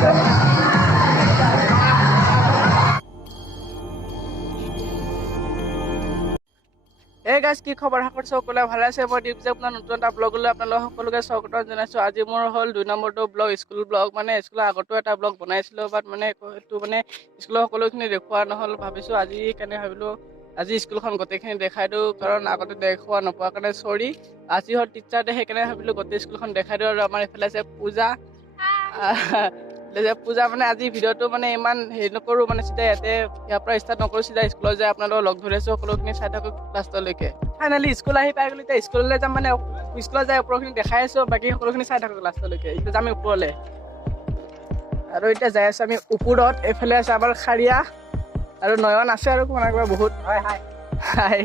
এই গাইজ কি খবৰ আশা কৰিছোঁ সকলোৱে ভালে আছে। মই দীপ যে আপোনাৰ নতুন এটা ব্লগ লৈ আপোনালোক সকলোকে স্বাগতম জনাইছোঁ। আজি মোৰ হ'ল 2 নম্বৰটো ব্লগ, স্কুল ব্লগ। মানে স্কুলৰ আগতো এটা ব্লগ বনাইছিলোঁ, বাট মানে এইটো মানে স্কুলৰ সকলোখিনি দেখুওৱা নহ'ল। ভাবিছোঁ আজি স্কুলখন গোটেইখিনি দেখাই দিওঁ, কাৰণ আগতে দেখুওৱা নোপোৱা কাৰণে চৰি। আজি হ'ল টিচাৰ ডে, সেইকাৰণে ভাবিলোঁ গোটেই স্কুলখন দেখাই দিওঁ। আৰু আমাৰ এইফালে আছে পূজা মানে আজি ভিডিঅ'টো মানে ইমান হেৰি নকৰোঁ, মানে চিধা ইয়াৰ পৰা ষ্টাৰ্ট নকৰোঁ, চিধা স্কুলত যাই আপোনালোকক লগ ধৰিছোঁ। সকলোখিনি চাই থাকক লাষ্টলৈকে। ফাইনেলি স্কুল আহি পাই গ'লো, এতিয়া স্কুললৈ যাম। মানে স্কুলত যাই ওপৰখিনি দেখাই আছোঁ, বাকী সকলোখিনি চাই থাকক লাষ্টলৈকে। এতিয়া যাম ওপৰলৈ, আৰু এতিয়া যাই আছোঁ আমি ওপৰত। এইফালে আছে আমাৰ খাৰিয়া আৰু নয়ন আছে আৰু কোনোবা বহুত। হাই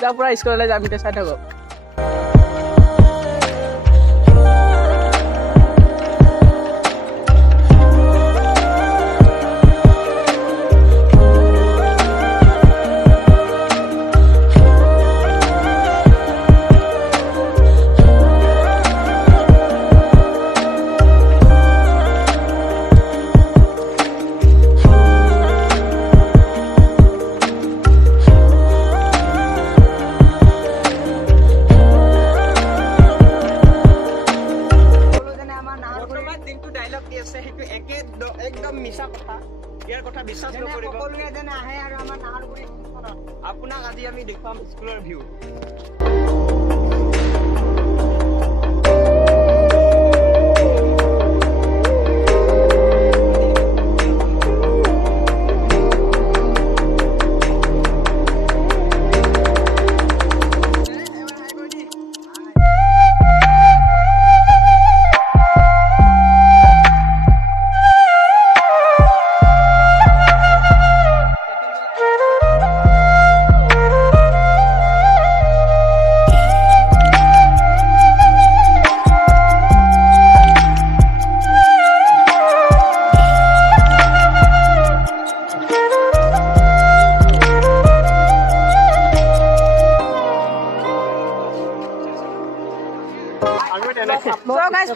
যাৰ পৰা স্কুললৈ যাম, এতিয়া চাই থাকক। একদম মিছা কথা, ইয়াৰ কথা বিশ্বাস নকৰিব। সকলোৱে যেন আহে আৰু আমাৰ নাহৰগুৰি আপোনাক আজি আমি দেখুৱাম স্কুলৰ ভিউ।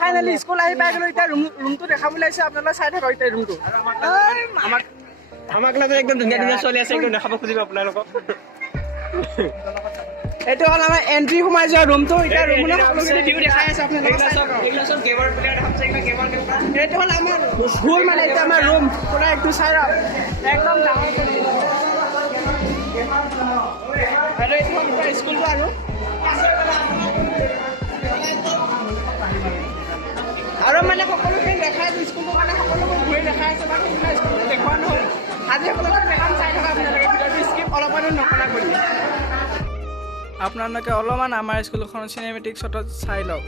ফাইনেলি স্কুল আহি পাই গ'লো, এতিয়া ৰুমটো দেখাবলৈ আহিছে। আপোনালোকে চাই থাকক এতিয়া ৰুমটো। আমাক লাগে একদম ধুনীয়া ধুনীয়া চলি আছে, একদম দেখাব খুজিব আপোনালোকক। এইটো হ'ল আমাৰ এণ্ট্ৰি সোমাই যোৱা ৰুমটো। এতিয়া ৰুমলৈ সকলোখিনি ভিউ দেখাই আছে আপোনালোকে। এইটো হ'ল আমাৰ স্কুল, মানে এতিয়া আমাৰ ৰুম পুৰা একটু চাই একদম ডাঙৰ। আৰু এইটো হ'ল পুৰা স্কুলটো। আৰু মানে সকলোখিনি দেখাই আছে স্কুলটো, মানে সকলোবোৰ ঘূৰি দেখাই আছে। বাকী স্কুলটো দেখুওৱা নহ'ল। আজি সকলোকে দেখাম, চাই থকা আপোনালোকে ভিডিঅ'টো স্কিপ অলপমানো নকৰা কৰি। আপোনালোকে অলপমান আমাৰ স্কুলখনৰ চিনেমেটিক শ্বটত চাই লওক।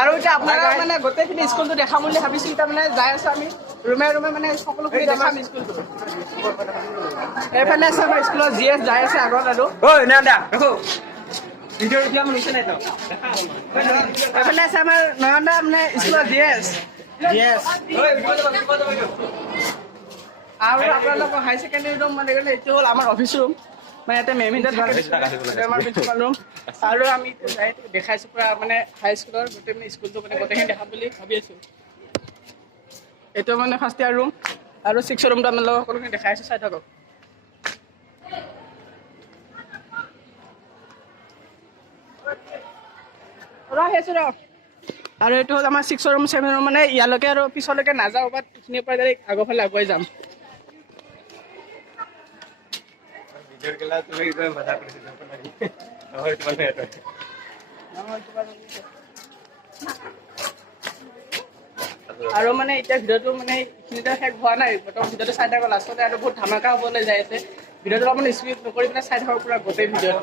আৰু এতিয়া আপোনালোকক মানে গোটেইখিনি স্কুলটো দেখাম বুলি ভাবিছোঁ। এতিয়া মানে যাই আছোঁ আমি ৰুমে ৰুমে, মানে সকলোখিনি দেখাম স্কুলটো। এইফালে আছে আমাৰ স্কুলত GS যাই আছে আগত। আৰু এইফালে আছে আমাৰ নয়ন দা, মানে স্কুলত GS। আৰু আপোনালোকৰ হাই ছেকেণ্ডেৰী ৰুম মানে গ'লে এইটো হ'ল আমাৰ অফিচ ৰুম, মানে ইয়াতে মেমহিতে থাকে, আমাৰ প্ৰিন্সিপাল ৰুম। আৰু আমি দেখাইছোঁ পুৰা মানে হাই স্কুলৰ গোটেই মানে স্কুলটো মানে গোটেইখিনি দেখাম বুলি ভাবি আছোঁ। এইটো মানে ফাৰ্ষ্ট ইয়াৰ ৰুম, আৰু 6 ৰুমটো আপোনালোকক সকলোখিনি দেখাই আছোঁ, চাই থাকক। আৰু এইটো হ'ল আমাৰ 6 ৰুম 7 ৰুম, মানে ইয়ালৈকে আৰু পিছলৈকে নাযাওঁ, বাট এইখিনিৰ পৰা ডাইৰেক্ট আগৰ ফালে আগুৱাই যাম। আৰু মানে এতিয়া ভিডিঅ'টো মানে এইখিনিতে শেষ হোৱা নাই, বৰ্তমান ভিডিঅ'টো চাই থাকক লাষ্টতে। আৰু বহুত ধামাকা হ'বলৈ যাই আছে। ভিডিঅ'টো অলপমান স্কিপ নকৰি পেলাই চাই থাকক পুৰা গোটেই ভিডিঅ'টো।